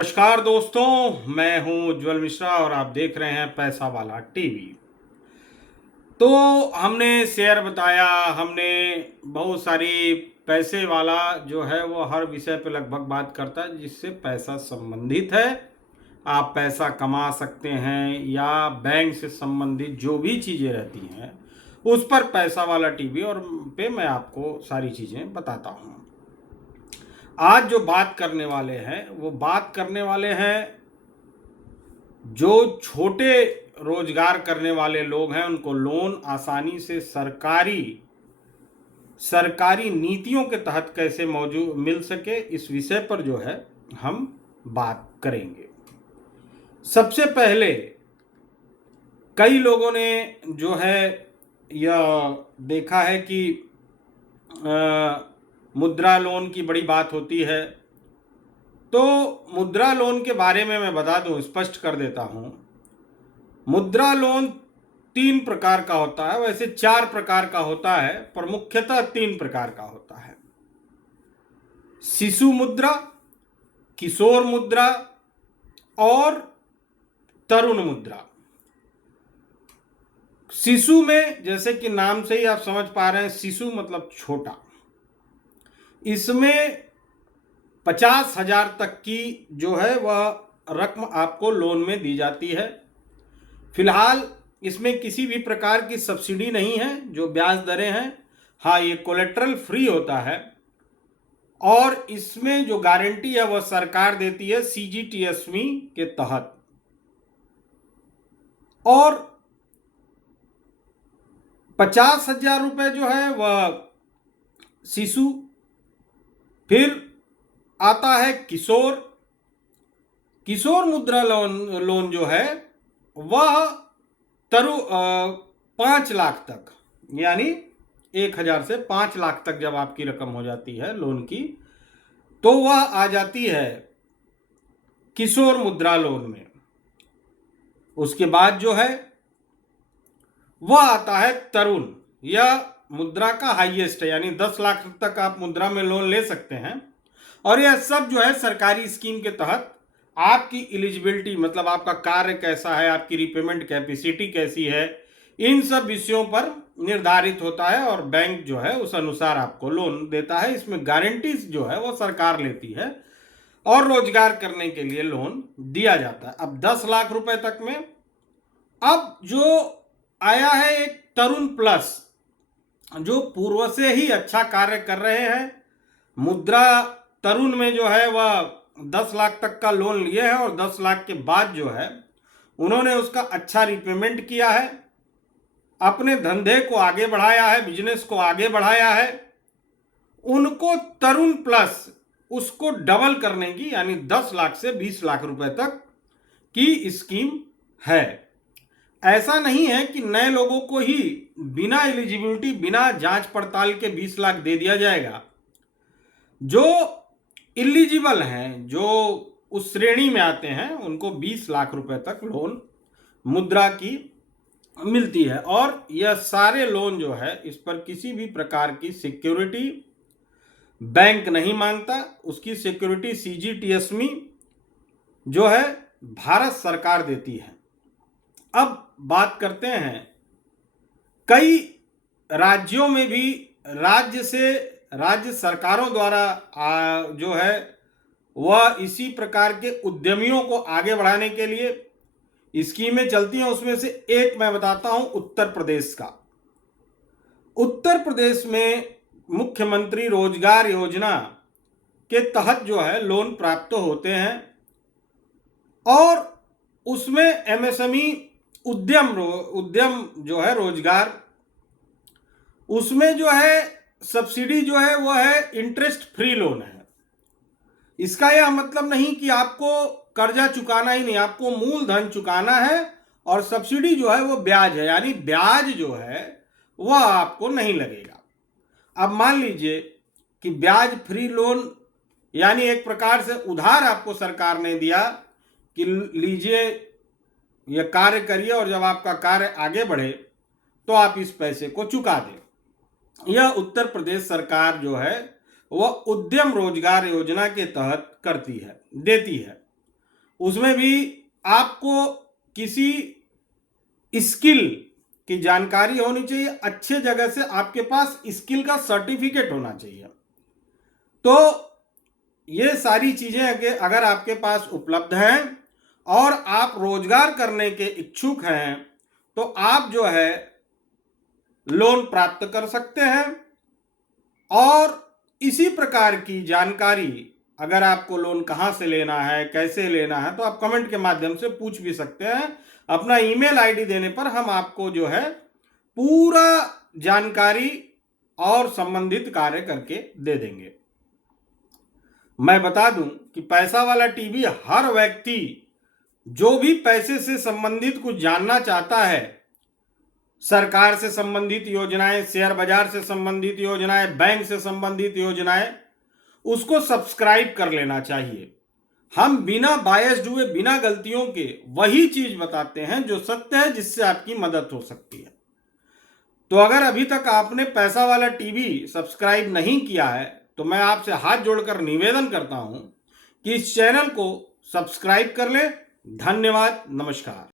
नमस्कार दोस्तों, मैं हूं उज्जवल मिश्रा और आप देख रहे हैं पैसा वाला टीवी। तो हमने शेयर बताया, हमने बहुत सारी पैसे वाला जो है वो हर विषय पे लगभग बात करता है जिससे पैसा संबंधित है। आप पैसा कमा सकते हैं या बैंक से संबंधित जो भी चीज़ें रहती हैं उस पर पैसा वाला टीवी और पे मैं आपको सारी चीज़ें बताता हूँ। आज जो बात करने वाले हैं वो बात करने वाले हैं जो छोटे रोजगार करने वाले लोग हैं, उनको लोन आसानी से सरकारी नीतियों के तहत कैसे मौजूद मिल सके, इस विषय पर जो है हम बात करेंगे। सबसे पहले कई लोगों ने जो है यह देखा है कि मुद्रा लोन की बड़ी बात होती है। तो मुद्रा लोन के बारे में मैं बता दूं, स्पष्ट कर देता हूं। मुद्रा लोन 3 प्रकार का होता है, वैसे 4 प्रकार का होता है पर मुख्यतः 3 प्रकार का होता है। शिशु मुद्रा, किशोर मुद्रा और तरुण मुद्रा। शिशु में जैसे कि नाम से ही आप समझ पा रहे हैं, शिशु मतलब छोटा। इसमें 50,000 तक की जो है वह रकम आपको लोन में दी जाती है। फिलहाल इसमें किसी भी प्रकार की सब्सिडी नहीं है। जो ब्याज दरें हैं, हाँ, ये कोलेट्रल फ्री होता है और इसमें जो गारंटी है वह सरकार देती है CGTSME के तहत। और 50,000 रुपये जो है वह शिशु। फिर आता है किशोर मुद्रा लोन जो है वह 5 लाख तक, यानी 1,000 से 5 लाख तक जब आपकी रकम हो जाती है लोन की, तो वह आ जाती है किशोर मुद्रा लोन में। उसके बाद जो है वह आता है तरुण। यह मुद्रा का हाईएस्ट है, यानी 10 लाख तक आप मुद्रा में लोन ले सकते हैं। और यह सब जो है सरकारी स्कीम के तहत आपकी एलिजिबिलिटी, मतलब आपका कार्य कैसा है, आपकी रिपेमेंट कैपेसिटी कैसी है, इन सब विषयों पर निर्धारित होता है और बैंक जो है उस अनुसार आपको लोन देता है। इसमें गारंटीज जो है वो सरकार लेती है और रोजगार करने के लिए लोन दिया जाता है। अब 10 लाख रुपए तक में अब जो आया है एक तरुण प्लस, जो पूर्व से ही अच्छा कार्य कर रहे हैं। मुद्रा तरुण में जो है वह 10 लाख तक का लोन लिए हैं और 10 लाख के बाद जो है उन्होंने उसका अच्छा रिपेमेंट किया है, अपने धंधे को आगे बढ़ाया है, बिजनेस को आगे बढ़ाया है। उनको तरुण प्लस उसको डबल करने की, यानी 10 लाख से 20 लाख रुपए तक की स्कीम है। ऐसा नहीं है कि नए लोगों को ही बिना एलिजिबिलिटी, बिना जांच पड़ताल के 20 लाख दे दिया जाएगा। जो इलिजिबल हैं, जो उस श्रेणी में आते हैं, उनको 20 लाख रुपए तक लोन मुद्रा की मिलती है। और यह सारे लोन जो है इस पर किसी भी प्रकार की सिक्योरिटी बैंक नहीं मांगता। उसकी सिक्योरिटी CGTSME जो है भारत सरकार देती है। अब बात करते हैं, कई राज्यों में भी राज्य सरकारों द्वारा जो है वह इसी प्रकार के उद्यमियों को आगे बढ़ाने के लिए स्कीमें चलती हैं। उसमें से एक मैं बताता हूं, उत्तर प्रदेश का। उत्तर प्रदेश में मुख्यमंत्री रोजगार योजना के तहत जो है लोन प्राप्त होते हैं और उसमें MSME उद्यम जो है रोजगार, उसमें जो है सब्सिडी जो है वह है इंटरेस्ट फ्री लोन है। इसका यह मतलब नहीं कि आपको कर्जा चुकाना ही नहीं, आपको मूलधन चुकाना है और सब्सिडी जो है वो ब्याज है, यानी ब्याज जो है वह आपको नहीं लगेगा। अब मान लीजिए कि ब्याज फ्री लोन, यानी एक प्रकार से उधार आपको सरकार ने दिया कि लीजिए, यह कार्य करिए और जब आपका कार्य आगे बढ़े तो आप इस पैसे को चुका दें। यह उत्तर प्रदेश सरकार जो है वह उद्यम रोजगार योजना के तहत देती है। उसमें भी आपको किसी स्किल की जानकारी होनी चाहिए, अच्छे जगह से आपके पास स्किल का सर्टिफिकेट होना चाहिए। तो ये सारी चीजें अगर आपके पास उपलब्ध हैं और आप रोजगार करने के इच्छुक हैं तो आप जो है लोन प्राप्त कर सकते हैं। और इसी प्रकार की जानकारी अगर आपको लोन कहाँ से लेना है, कैसे लेना है, तो आप कमेंट के माध्यम से पूछ भी सकते हैं। अपना ईमेल आईडी देने पर हम आपको जो है पूरा जानकारी और संबंधित कार्य करके दे देंगे। मैं बता दूं कि पैसा वाला टीवी हर व्यक्ति जो भी पैसे से संबंधित कुछ जानना चाहता है, सरकार से संबंधित योजनाएं, शेयर बाजार से संबंधित योजनाएं, बैंक से संबंधित योजनाएं, उसको सब्सक्राइब कर लेना चाहिए। हम बिना बायस्ड हुए, बिना गलतियों के वही चीज बताते हैं जो सत्य है, जिससे आपकी मदद हो सकती है। तो अगर अभी तक आपने पैसा वाला टीवी सब्सक्राइब नहीं किया है तो मैं आपसे हाथ जोड़कर निवेदन करता हूं कि इस चैनल को सब्सक्राइब कर ले। धन्यवाद, नमस्कार।